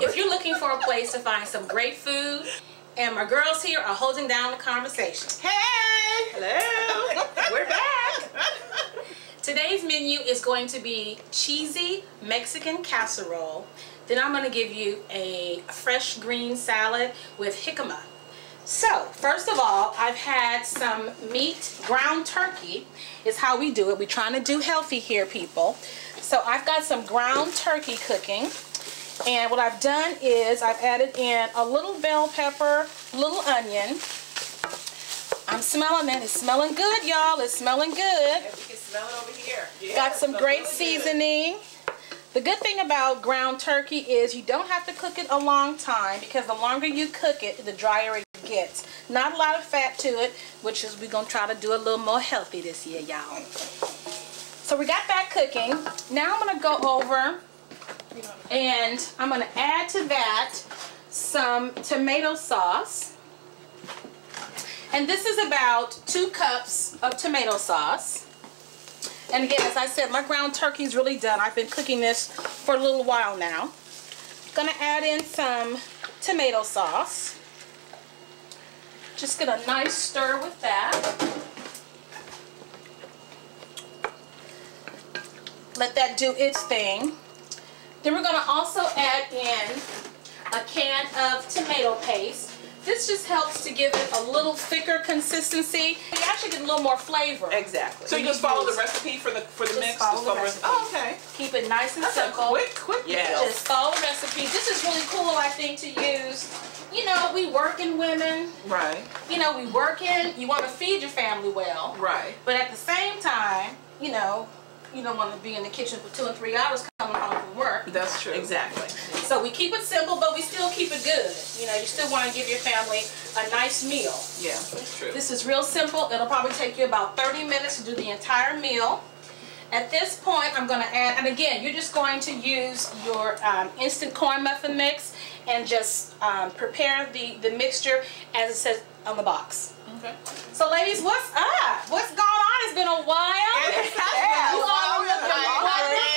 If you're looking for a place to find some great food, and my girls here are holding down the conversation. Hey! Hello! We're back! Today's menu is going to be cheesy Mexican casserole. Then I'm going to give you a fresh green salad with jicama. So, first of all, I've had some meat, ground turkey is how we do it. We're trying to do healthy here, people. So I've got some ground turkey cooking. And what I've done is I've added in a little bell pepper, little onion. I'm smelling it. It's smelling good, y'all. It's smelling good. Yeah, we can smell it over here. Yeah, got some great really seasoning. The good thing about ground turkey is you don't have to cook it a long time, because the longer you cook it, the drier it gets. Not a lot of fat to it, which is we're going to try to do a little more healthy this year, y'all. So we got that cooking. Now I'm going to go over and I'm going to add to that some tomato sauce. And this is about 2 cups of tomato sauce. And again, as I said, my ground turkey is really done. I've been cooking this for a little while now. Gonna add in some tomato sauce. Just get a nice stir with that. Let that do its thing. Then we're gonna also add in a can of tomato paste. This just helps to give it a little thicker consistency. You actually get a little more flavor. Exactly. So you just follow the recipe for the mix? Follow the recipe. Oh, okay. Keep it nice and simple. Quick. Yeah. Just follow the recipe. This is really cool, I think, to use. You know, we working women. Right. You know, we working. You want to feed your family well. Right. But at the same time, you know, you don't want to be in the kitchen for 2 and 3 hours coming home from work. That's true. Exactly. So we keep it simple, but we still keep it good. You know, you still want to give your family a nice meal. Yeah, that's true. This is real simple. It'll probably take you about 30 minutes to do the entire meal. At this point, I'm going to add, and again, you're just going to use your instant corn muffin mix and just prepare the mixture as it says on the box. Okay. So ladies, what's up? What's going on? It's been a while. You all look wonderful.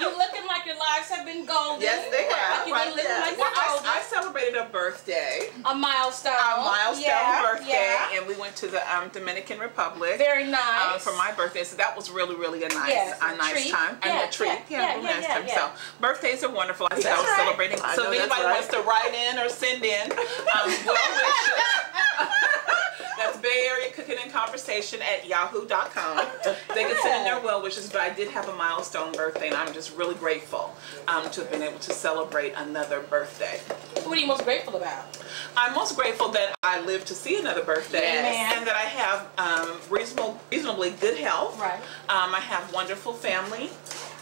You looking like your lives have been golden. Yes, they have. You've been living like well, you're I celebrated a birthday. a milestone. A milestone birthday, yeah. and we went to the Dominican Republic. Very nice. For my birthday, so that was really a nice, yes, nice treat. time. Yeah, and a treat. Nice time. Yeah. So birthdays are wonderful. I said I was right. celebrating. So if anybody wants to write in or send in, well wishes. That's Bay Area Cooking and Conversation at yahoo.com. They can send in their well wishes, but I did have a milestone birthday, and I'm just really grateful to have been able to celebrate another birthday. What are you most grateful about? I'm most grateful that I lived to see another birthday, and that I have reasonably good health. Right. I have wonderful family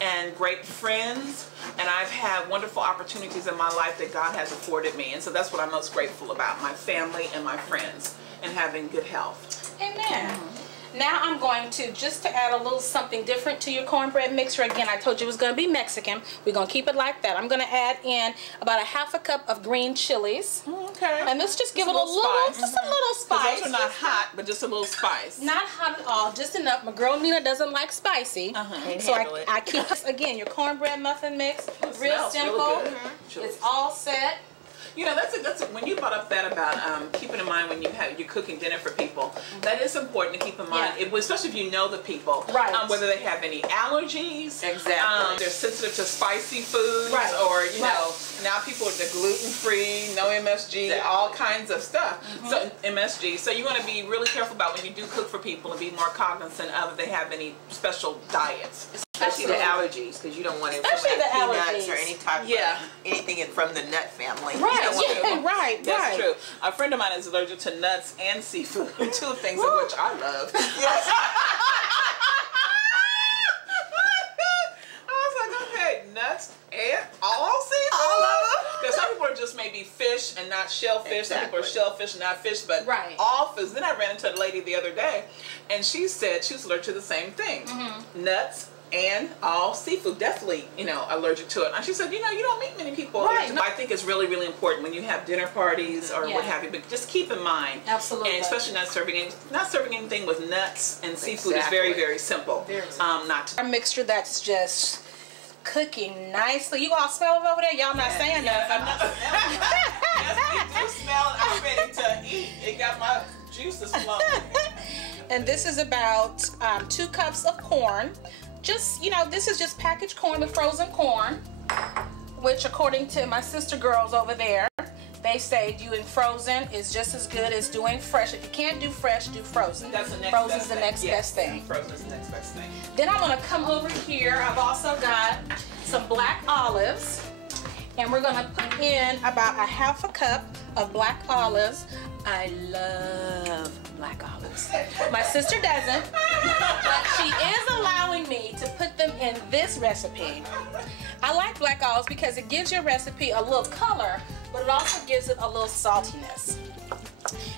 and great friends, and I've had wonderful opportunities in my life that God has afforded me, and so that's what I'm most grateful about, my family and my friends, and having good health. Amen. Now I'm going to, just to add a little something different to your cornbread mixture. Again, I told you it was going to be Mexican. We're going to keep it like that. I'm going to add in about a ½ cup of green chilies. Okay. And let's just give it a little spice. Just a little spice. Those are not hot, but just a little spice. Not hot at all, just enough. My girl Nina doesn't like spicy. So I keep this, again, your cornbread muffin mix. Real simple. Really good. It's all set. You know, that's when you brought up that about keeping in mind when you're cooking dinner for people. That is important to keep in mind, especially if you know the people, right? Whether they have any allergies, exactly. They're sensitive to spicy foods, right? Or you know, now people are gluten free, no MSG, all kinds of stuff. So MSG. So you want to be really careful about when you do cook for people and be more cognizant of if they have any special diets. Especially the allergies, because you don't want to especially the peanuts or any type of anything from the nut family. Right, right. That's true. A friend of mine is allergic to nuts and seafood, 2 things of which I love. Yes. I was like, okay, nuts and all seafood. All of them. Because some people are just maybe fish and not shellfish. Some people are shellfish and not fish, but all foods. Then I ran into a lady the other day, and she said she was allergic to the same thing. Nuts and all seafood, definitely, you know, allergic to it. And she said, you know, you don't meet many people. Right. I think it's really important when you have dinner parties or what have you, but just keep in mind. Absolutely. And especially not serving anything with nuts and seafood is very, very simple. Not to. Our mixture that's just cooking nicely. You all smell it over there? Y'all not saying nothing. I'm not smelling it. Yes, we do smell it. I'm ready to eat. It got my juices flowing. And this is about 2 cups of corn. Just, you know, this is just packaged corn, the frozen corn, which according to my sister girls over there, they say doing frozen is just as good as doing fresh. If you can't do fresh, do frozen. That's the next Frozen's best the thing. next best thing. Frozen is the next best thing. Then I'm gonna come over here. I've also got some black olives, and we're gonna put in about a half a cup of black olives. I love black olives. My sister doesn't, but she is allowing me to put them in this recipe. I like black olives because it gives your recipe a little color, but it also gives it a little saltiness.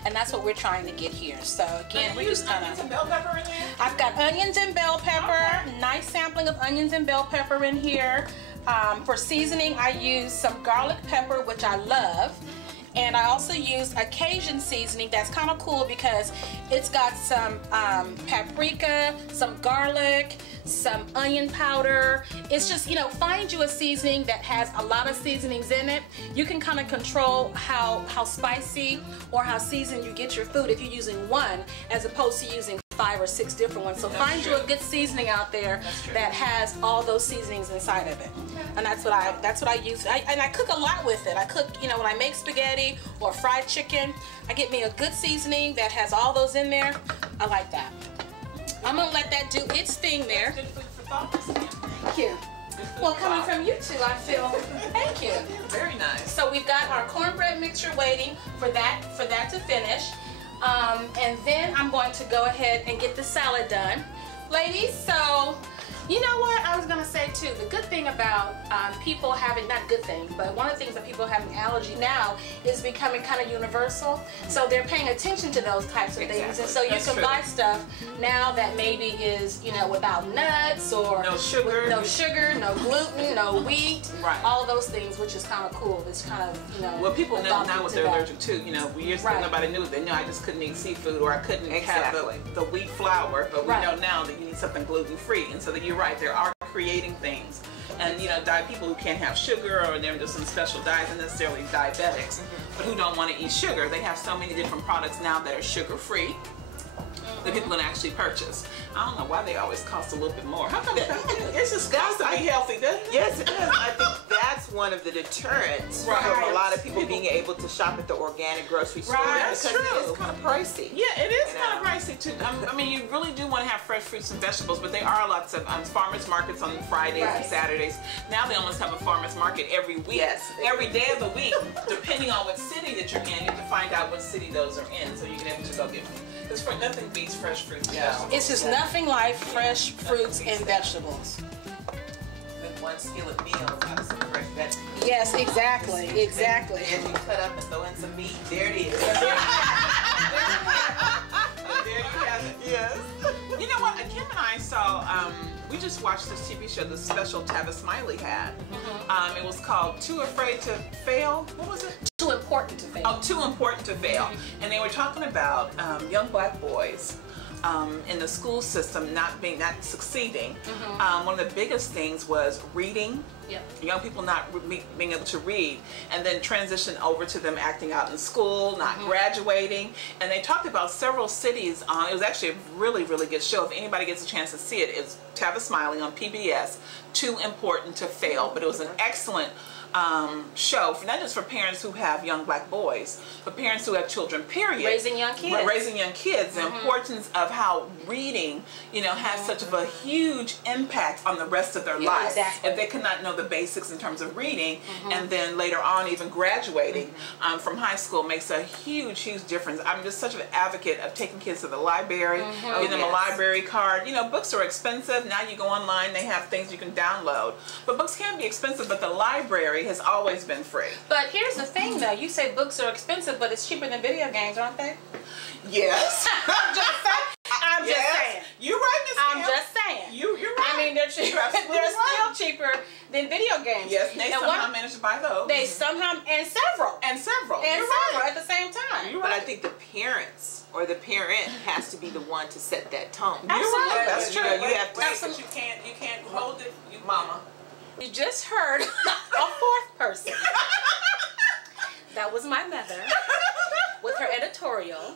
And that's what we're trying to get here. So again, we're just kind onions and bell pepper in there? I've got onions and bell pepper, nice sampling of onions and bell pepper in here. For seasoning, I use some garlic pepper, which I love. And I also use a Cajun seasoning that's kind of cool because it's got some paprika, some garlic, some onion powder. It's just, you know, find you a seasoning that has a lot of seasonings in it. You can kind of control how spicy or how seasoned you get your food if you're using one as opposed to using 5 or 6 different ones. So find you a good seasoning out there that has all those seasonings inside of it. And that's what I use. And I cook a lot with it. I cook, you know, when I make spaghetti or fried chicken, I get me a good seasoning that has all those in there. I like that. I'm gonna let that do its thing there. Good food for thought. Thank you. Well, coming from you two, I feel, thank you. Very nice. So we've got our cornbread mixture waiting for that to finish. And then I'm going to go ahead and get the salad done. Ladies, so you know what I was going to say too, the good thing about people having, not good thing, but one of the things that people having allergy now is becoming kind of universal. So they're paying attention to those types of things. And so you can buy stuff now that maybe is, you know, without nuts or no sugar, no gluten, no wheat, right. All those things, which is kind of cool. It's kind of, you know. Well, people know now what they're allergic to. You know, years ago nobody knew. They knew I just couldn't eat seafood or I couldn't have the wheat flour. But we know now that you need something gluten-free. And so that you're right, there are creating things. And you know, people who can't have sugar or they're just in special diets, and necessarily diabetics, but who don't want to eat sugar, they have so many different products now that are sugar-free that people can actually purchase. I don't know why they always cost a little bit more. How come it's just got to be healthy, doesn't it? Yes, it is. I think that's one of the deterrents from a lot of people being able to shop at the organic grocery store. That's because true. it is kind of pricey. Yeah, it is kind of pricey too. I mean, you really do want to have fresh fruits and vegetables, but there are lots of farmers markets on Fridays and Saturdays. Now they almost have a farmers market every week. Yes. Every day of the week, depending on what city that you're in, you have to find out what city those are in, so you can able to go get them. Because nothing beats fresh fruits and vegetables. It's just nothing like fresh fruits and vegetables. With one skillet meal out of some fresh vegetables. Yes, exactly, exactly. And you cut up and throw in some meat. There it is. There you have it. Yes. You know what? Kim and I saw, we just watched this TV show, the special Tavis Smiley had. It was called Too Afraid to Fail. What was it? Too Important to Fail. Oh, Too Important to Fail. And they were talking about young black boys in the school system not succeeding. One of the biggest things was reading. Yep. Young people not being able to read, and then transition over to them acting out in school, not graduating. And they talked about several cities. It was actually a really, really good show. If anybody gets a chance to see it, it's Tavis Smiley on PBS, Too Important to Fail. But it was an excellent show, not just for parents who have young black boys, but parents who have children, period. Raising young kids. Raising young kids. The importance of how reading, you know, has such of a huge impact on the rest of their lives. Exactly. If they cannot know the basics in terms of reading, and then later on even graduating from high school makes a huge, huge difference. I'm just such an advocate of taking kids to the library, giving them a library card. You know, books are expensive. Now you go online, they have things you can download. But books can be expensive, but the library has always been free. But here's the thing though, you say books are expensive, but it's cheaper than video games, aren't they? Yes. I'm just saying. I'm just saying. You're right, Miss I'm just saying. You're right. I mean, they're cheaper. They're still cheaper than video games. Yes, and they somehow managed to buy those. They somehow, and several. And several. And You're several right. at the same time. But I think the parents or the parent has to be the one to set that tone. Absolutely. That's true. You have to. You can't hold it, mama. You just heard a fourth person. That was my mother with her editorial.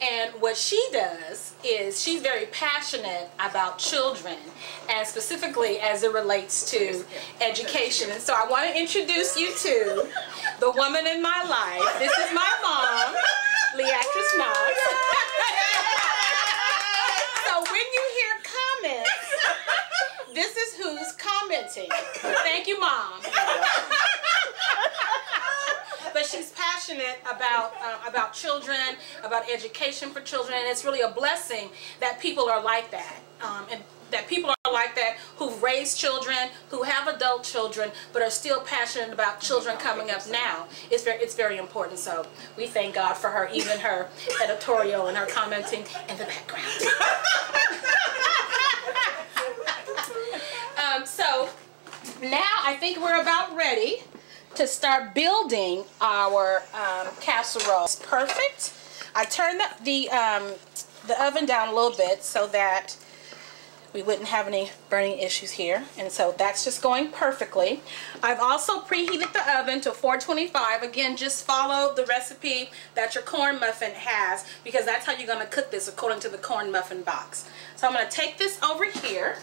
And what she does is she's very passionate about children, and specifically as it relates to education. And so I want to introduce you to the woman in my life. This is my mom, Leatrice Knox. So when you hear comments, this is who's commenting. Thank you, Mom. But she's passionate about children, about education for children, and it's really a blessing that people are like that, and that people are like that who've raised children, who have adult children, but are still passionate about children coming up now. It's very important. So we thank God for her, even her editorial and her commenting in the background. So now I think we're about ready to start building our casseroles. Perfect. I turned the oven down a little bit so that we wouldn't have any burning issues here, and so that's just going perfectly. I've also preheated the oven to 425. Again, just follow the recipe that your corn muffin has, because that's how you're going to cook this according to the corn muffin box. So I'm going to take this over here,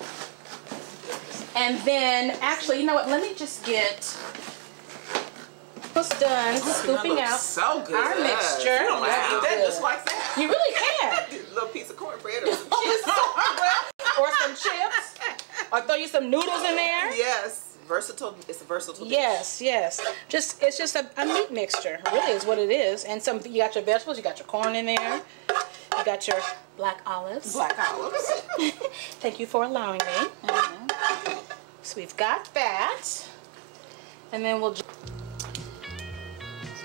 and then actually, you know what, let me just get almost done scooping out so good. our mixture. You don't have to eat that just like that. You really can. A little piece of cornbread or some Just cornbread or some chips, or throw you some noodles in there. Yes, versatile. It's a versatile dish. Yes, yes. It's just a meat mixture. Really is what it is. And you got your vegetables. You got your corn in there. You got your black olives. Black olives. Thank you for allowing me. So we've got that, and then we'll just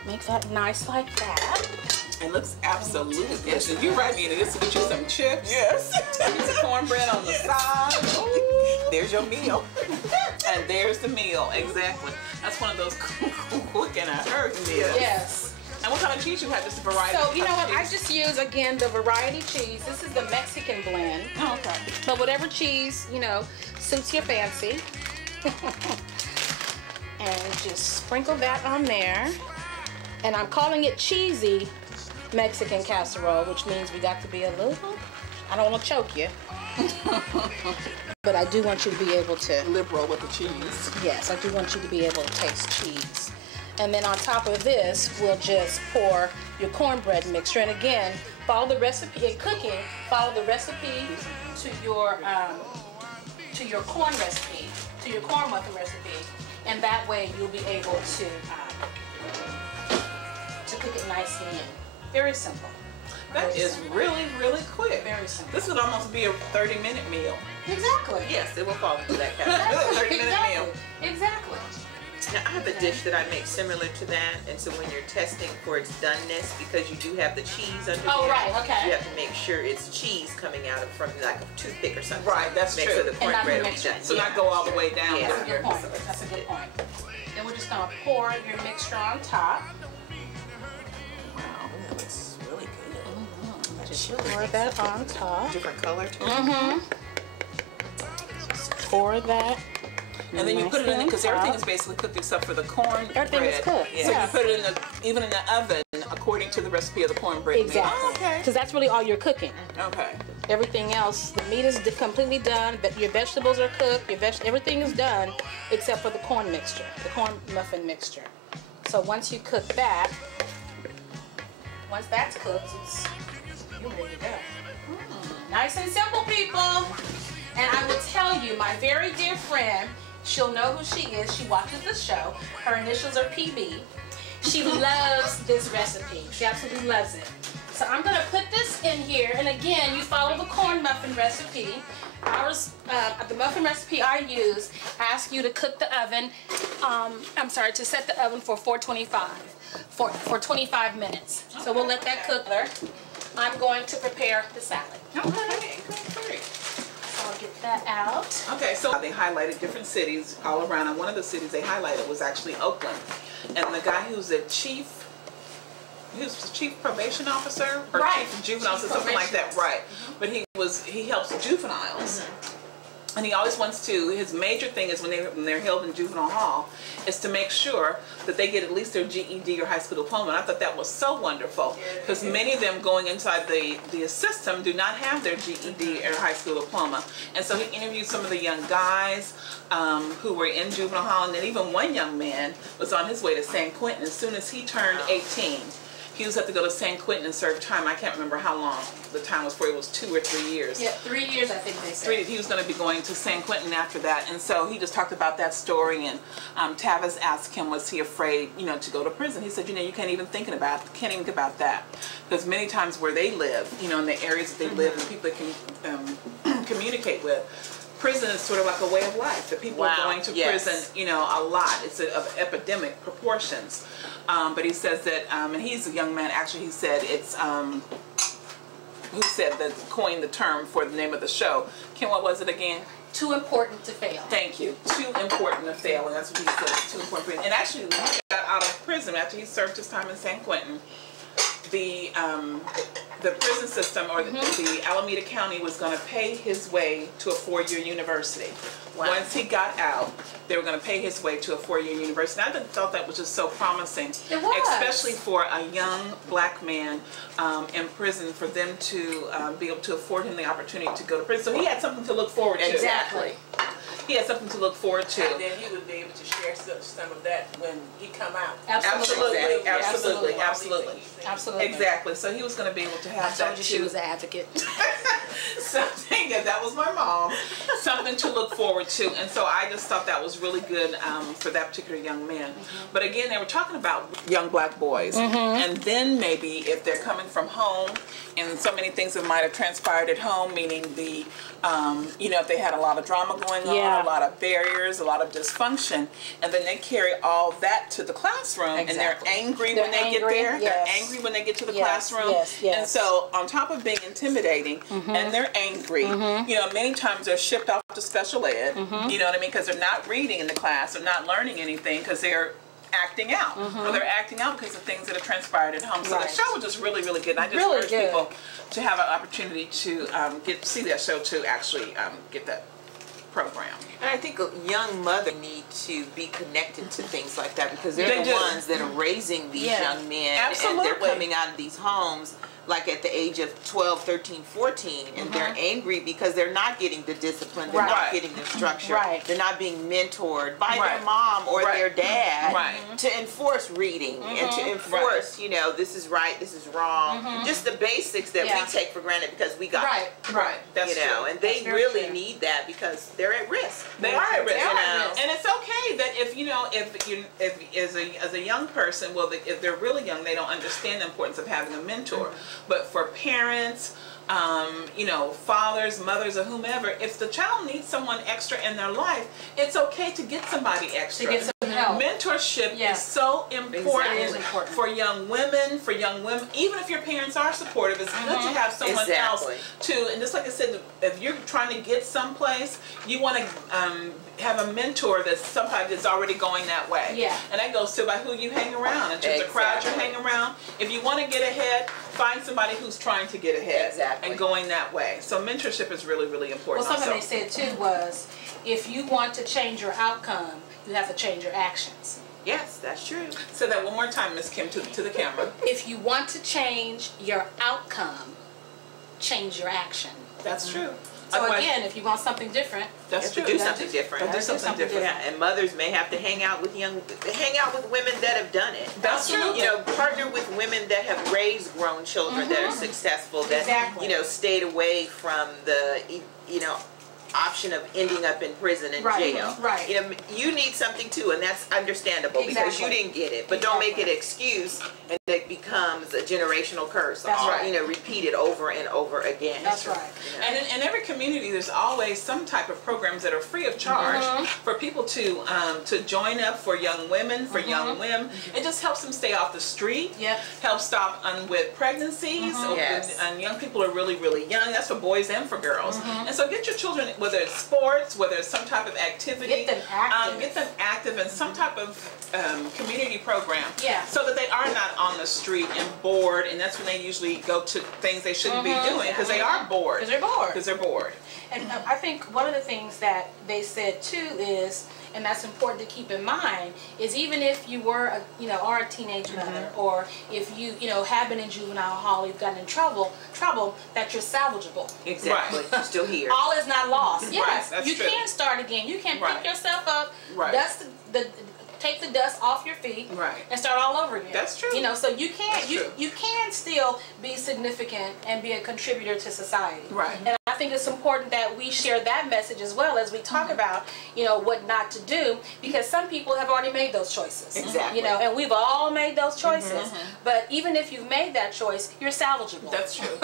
make that nice like that. It looks absolutely good. You're right, Nina. This will get you some chips. Yes. Piece of cornbread on the side. Ooh. There's your meal. And there's the meal. Exactly. That's one of those quick and a hurry meals. Yes. And what kind of cheese you have? Just a variety? So, you know what? I just use, again, the variety cheese. This is the Mexican blend. Oh, okay. But whatever cheese, you know, suits your fancy. And just sprinkle that on there. And I'm calling it cheesy Mexican casserole, which means we got to be a little, I don't want to choke you. But I do want you to be able to. Liberal with the cheese. Yes, I do want you to be able to taste cheese. And then on top of this, we'll just pour your cornbread mixture. And again, follow the recipe in cooking. Follow the recipe to your corn recipe, to your corn muffin recipe, and that way you'll be able to cook it nicely in. Very simple. That is really, really quick. Very simple. This would almost be a 30-minute meal. Exactly. Yes, it will fall into that category. 30-minute meal. Exactly. Now, I have a dish that I make similar to that, and so when you're testing for its doneness, because you do have the cheese under Oh, there, right, okay. you have to make sure it's cheese coming out of from like a toothpick or something. Right, that's Make true. sure the And not cornbread the will be done. mixture. So not go all the way down. Yeah. That's a good point. That's a good point. Then we're just going to pour your mixture on top. Wow, that looks really good. Just pour that on top. Different color too. Mm-hmm. Just pour that. And then you put it in, because everything is basically cooked except for the cornbread. Everything is cooked. So Yeah. you put it in even in the oven according to the recipe of the cornbread. Exactly. Oh, okay. Because that's really all you're cooking. Okay. Everything else, the meat is completely done, but your vegetables are cooked, everything is done except for the corn mixture, the corn muffin mixture. So once you cook that, once that's cooked, you're ready to go. Nice and simple, people. And I will tell you, my very dear friend, she'll know who she is. She watches the show. Her initials are PB. She loves this recipe. She absolutely loves it. So I'm going to put this in here. And again, you follow the corn muffin recipe. Ours, the muffin recipe I use, asks you to cook the oven, to set the oven for 425, for 25 minutes. So we'll let that cook there. I'm going to prepare the salad. Okay, great. So I'll get that out. Okay, so they highlighted different cities all around, and one of the cities they highlighted was actually Oakland. And the guy who's the chief probation officer or Right. chief juvenile, something like that, right? But he helps juveniles. And he always wants to, his major thing is when they're held in juvenile hall, is to make sure that they get at least their GED or high school diploma. And I thought that was so wonderful, because many of them going inside the system do not have their GED or high school diploma. And so he interviewed some of the young guys who were in juvenile hall, and then even one young man was on his way to San Quentin. As soon as he turned 18, he was have to go to San Quentin and serve time. I can't remember how long the time was for. It was 2 or 3 years. Yeah, 3 years, I think they said. He was going to be going to San Quentin after that. And so he just talked about that story. And Tavis asked him, was he afraid, you know, to go to prison? He said, you know, you can't even think about that. Because many times where they live, you know, in the areas that they live and people they can communicate with, prison is sort of like a way of life. The people are going to prison, you know, a lot. It's of epidemic proportions. But he says that, and he's a young man, actually, he said it's, who said that, coined the term for the name of the show. Kim, what was it again? Too important to fail. Thank you. Too important to fail, and that's what he said, it's too important to fail. And actually, when he got out of prison, after he served his time in San Quentin, the prison system, or the Alameda County, was going to pay his way to a 4-year university. Wow. Once he got out, they were going to pay his way to a 4-year university. And I thought that was just so promising. It was. Especially for a young black man in prison, for them to be able to afford him the opportunity to go to prison. So he had something to look forward to. Exactly. He had something to look forward to. And then he would be able to share some of that when he come out. Absolutely. Absolutely. Exactly. So he was going to be able to have that. I told you she was an advocate. Something, that was my mom. Something to look forward to. And so I just thought that was really good for that particular young man. But again, they were talking about young black boys. And then maybe if they're coming from home and so many things that might have transpired at home, meaning the, you know, if they had a lot of drama going on, a lot of barriers, a lot of dysfunction, and then they carry all that to the classroom, and they're angry when they get there. They're angry when they get to the classroom. And so on top of being intimidating, and they're angry, you know, many times they're shipped off to special ed, you know what I mean, because they're not reading in the class, they're not learning anything because they're acting out, or they're acting out because of things that have transpired at home. So the show was just really, really good. And I just urge people to have an opportunity to see that show, to actually get that program. And I think young mothers need to be connected to things like that, because they're the ones that are raising these young men. Absolutely. And they're coming out of these homes like at the age of 12, 13, 14, and they're angry because they're not getting the discipline, they're not getting the structure, they're not being mentored by their mom or their dad to enforce reading and to enforce, you know, this is right, this is wrong, just the basics that we take for granted because we got it. That's you know, true. and they really need that because they're at risk. They are at risk. And it's okay that if, you know, if as a young person, well, if they're really young, they don't understand the importance of having a mentor. But for parents, you know, fathers, mothers, or whomever, if the child needs someone extra in their life, it's okay to get somebody extra. To get some help. Mentorship is so important for young women, even if your parents are supportive, it's good to have someone else to, and just like I said, if you're trying to get someplace, you want to have a mentor that's somebody that's already going that way. And that goes to by who you hang around, in terms of crowd you hang around. If you want to get ahead, find somebody who's trying to get ahead and going that way. So mentorship is really, really important. Well, something they said too was, if you want to change your outcome, you have to change your actions. Yes, that's true. Say that one more time, Miss Kim, to the camera. If you want to change your outcome, change your action. That's true. So again, if you want something different, that's true. Do something different. Do something different. Yeah, and mothers may have to hang out with women that have done it. That's true. You know, partner with women that have raised grown children that are successful, that you know, stayed away from the, you know, option of ending up in prison and jail. You know, you need something too, and that's understandable because you didn't get it. But don't make it an excuse, and it becomes a generational curse. You know, repeated over and over again. That's right. You know? And in every community, there's always some type of programs that are free of charge for people to join up, for young women, for young women. It just helps them stay off the street. Helps stop unwed pregnancies. And young people are really, really young. That's for boys and for girls. And so get your children whether it's sports, whether it's some type of activity. Get them active. Get them active in some type of community program. Yeah. So that they are not on the street and bored, and that's when they usually go to things they shouldn't be doing because they are bored. Because they're bored. Because they're bored. And I think one of the things that they said too is, and that's important to keep in mind, is even if you were are a teenage mother, or if you have been in juvenile hall, you've gotten in trouble, that you're salvageable. Exactly. Right. Still here. All is not lost. Yes, right. you True. can start again. You can pick yourself up, dust take the dust off your feet, and start all over again. That's true. So you can you can still be significant and be a contributor to society. Right. And I think it's important that we share that message as well as we talk about what not to do, because some people have already made those choices. Exactly. And we've all made those choices. But even if you've made that choice, you're salvageable. That's true.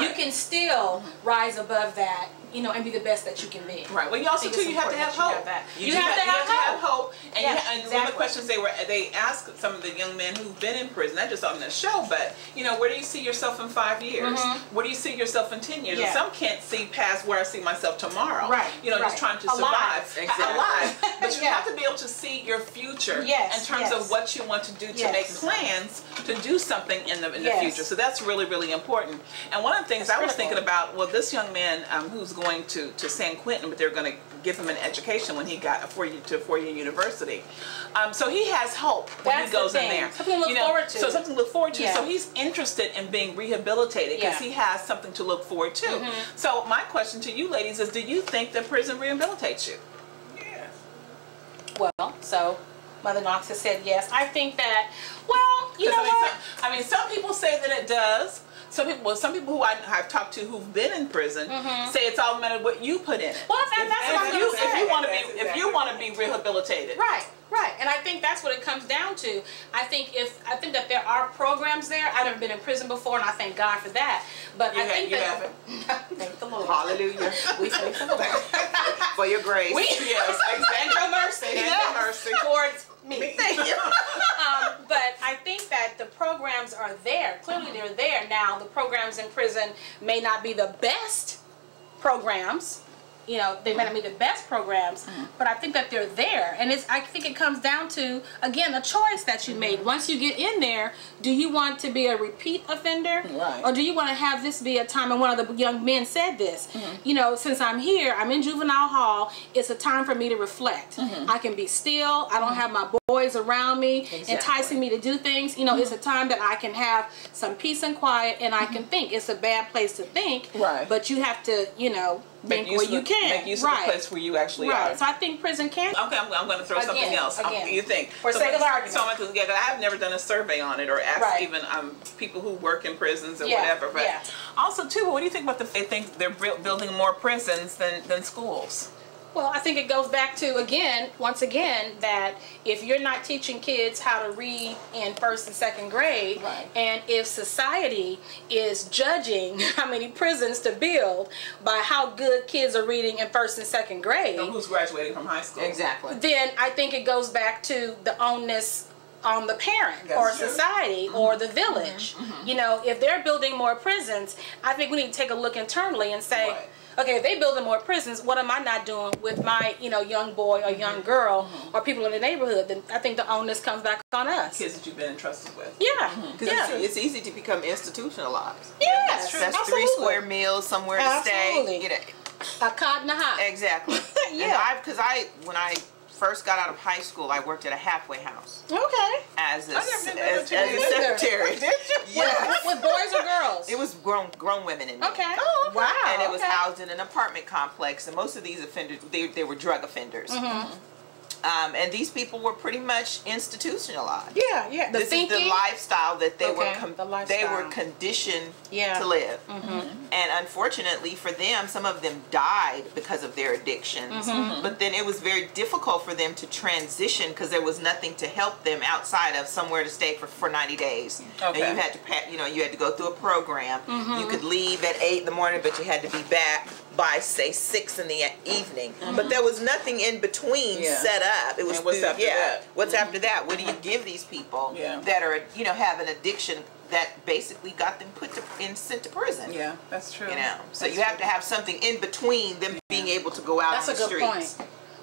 You can still rise above that, and be the best that you can be. Right. Well, you also too, you have to have hope. You have to have hope. And, and one of the questions they asked some of the young men who've been in prison, not just on the show, but where do you see yourself in 5 years? Where do you see yourself in 10 years? And some can't see past where I see myself tomorrow. Right. Just trying to survive. Exactly. Alive. But you have to be able to see your future in terms of what you want to do to make plans to do something in the future. So that's really, really important. And one of the things I was thinking about, well, this young man who's going to San Quentin, but they're going to give him an education when he got a four-year university. So he has hope when he goes in there. Something to look forward to. So something to look forward to. So he's interested in being rehabilitated because he has something to look forward to. So my question to you ladies is, do you think that prison rehabilitates you? Yes. Well, so Mother Knox has said yes. I think that, well, you know what? Some people say that it does. Some people who I've talked to who've been in prison say it's all a matter of what you put in it. Well, that's what I'm going to say. If you want to be rehabilitated, right, and I think that's what it comes down to. I think that there are programs there. I've never been in prison before, and I thank God for that. But I think you haven't. Thank the Lord. Hallelujah. We thank the Lord for your grace. Yes, and your mercy. And your mercy towards me. Thank you. But I think that the programs are there. Clearly, they're there. Now, the programs in prison may not be the best programs. They may not be the best programs, but I think that they're there. And I think it comes down to, again, a choice that you made. Once you get in there, do you want to be a repeat offender? Right. Or do you want to have this be a time, and one of the young men said this, since I'm here, I'm in juvenile hall, it's a time for me to reflect. I can be still. I don't have my boys around me enticing me to do things. It's a time that I can have some peace and quiet, and I can think. It's a bad place to think, but you have to, think where you can. Make use of the place where you actually are. So I think prison can. Okay, I'm going to throw something else. You think? For sake of argument. So I've never done a survey on it or asked even people who work in prisons or whatever. But also too, what do you think about they think they're building more prisons than schools? Well, I think it goes back to, once again, that if you're not teaching kids how to read in 1st and 2nd grade, and if society is judging how many prisons to build by how good kids are reading in 1st and 2nd grade, who's graduating from high school, then I think it goes back to the onus on the parent or society or the village. If they're building more prisons, I think we need to take a look internally and say, okay, if they're building more prisons, what am I not doing with my, young boy or young girl or people in the neighborhood? Then I think the onus comes back on us. Kids that you've been entrusted with. Because it's easy to become institutionalized. Yes, that's 3 square meals, somewhere to stay. Get a cot and a half. Exactly. Because when I first got out of high school, I worked at a halfway house. Okay. As a secretary. Did you? Yeah. With boys or girls? It was grown women in there. Okay. Oh, wow. And it was housed in an apartment complex, and most of these offenders, they were drug offenders. And these people were pretty much institutionalized. This is the lifestyle that they were conditioned to live. And unfortunately for them, some of them died because of their addictions. But then it was very difficult for them to transition because there was nothing to help them outside of somewhere to stay for 90 days. And you had to you had to go through a program. You could leave at 8 in the morning, but you had to be back by, say, 6 in the evening. But there was nothing in between set up up. It was what's after that? What's after that? What do you give these people that are, you know, have an addiction that basically got them sent to prison? Yeah, that's true. You know, so you have to have something in between them being able to go out on the streets. That's a good point.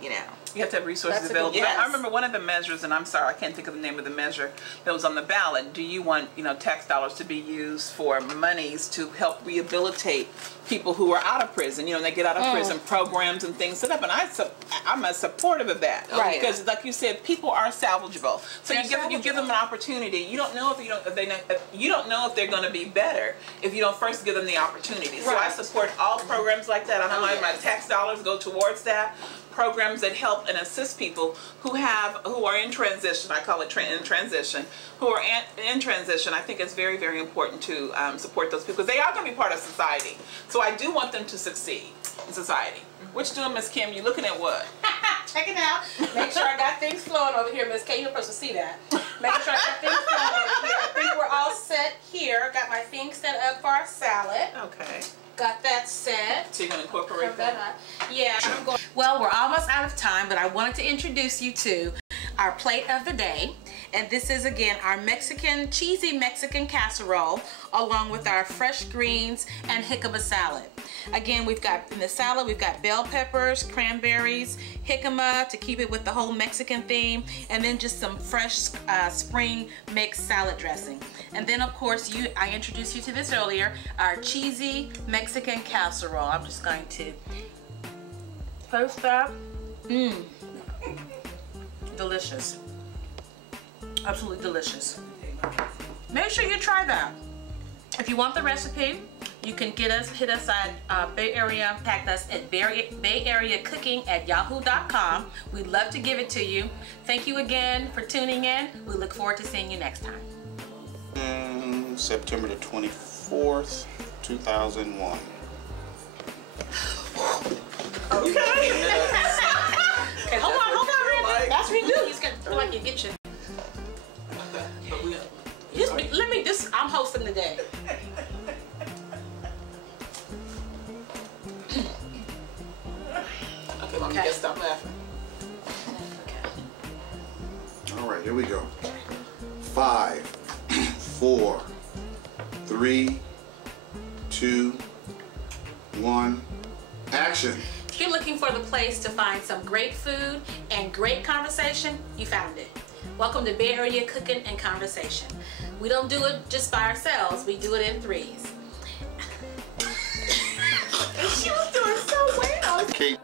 You know, you have to have resources available. Yes. I remember one of the measures, and I'm sorry, I can't think of the name of the measure that was on the ballot. Do you want, you know, tax dollars to be used for monies to help rehabilitate people who are out of prison? You know, when they get out of prison, programs and things set up, and I'm a supportive of that, right? Because, like you said, people are salvageable. So you give them an opportunity. You don't know if you don't know if they're going to be better if you don't first give them the opportunity. So I support all programs like that. I know my tax dollars go towards that. Programs that help and assist people who are in transition. I call it in transition. Who are in transition. I think it's very, very important to support those people because they are going to be part of society. So I do want them to succeed in society. What you doing, Miss Kim? You looking at what? Check it out. Make sure I got things flowing over here, Miss K. You're supposed to see that. Make sure I got things flowing over here. I think we're all set here. Got my things set up for our salad. Okay. Got that set. So you're going to incorporate that? Yeah, I'm going. Well, we're almost out of time, but I wanted to introduce you to our plate of the day. And this is, again, our cheesy Mexican casserole, along with our fresh greens and jicama salad. Again, in the salad, we've got bell peppers, cranberries, jicama to keep it with the whole Mexican theme, and then just some fresh spring mixed salad dressing. And then, of course, I introduced you to this earlier, our cheesy Mexican casserole. I'm just going to toast that. Delicious. Absolutely delicious. Make sure you try that. If you want the recipe, you can hit us at Bay Area, contact us at bayareacooking@yahoo.com. We'd love to give it to you. Thank you again for tuning in. We look forward to seeing you next time. September the 24th, 2001. Okay. Okay, hold on, Randy. That's what we do. He's gonna feel like you get your. I'm hosting the day. Okay, Mom, you gotta stop laughing. All right, here we go. 5, 4, 3, 2, 1, action. If you're looking for the place to find some great food and great conversation, you found it. Welcome to Bay Area Cooking and Conversation. We don't do it just by ourselves, we do it in threes. And she was doing so well. Kate.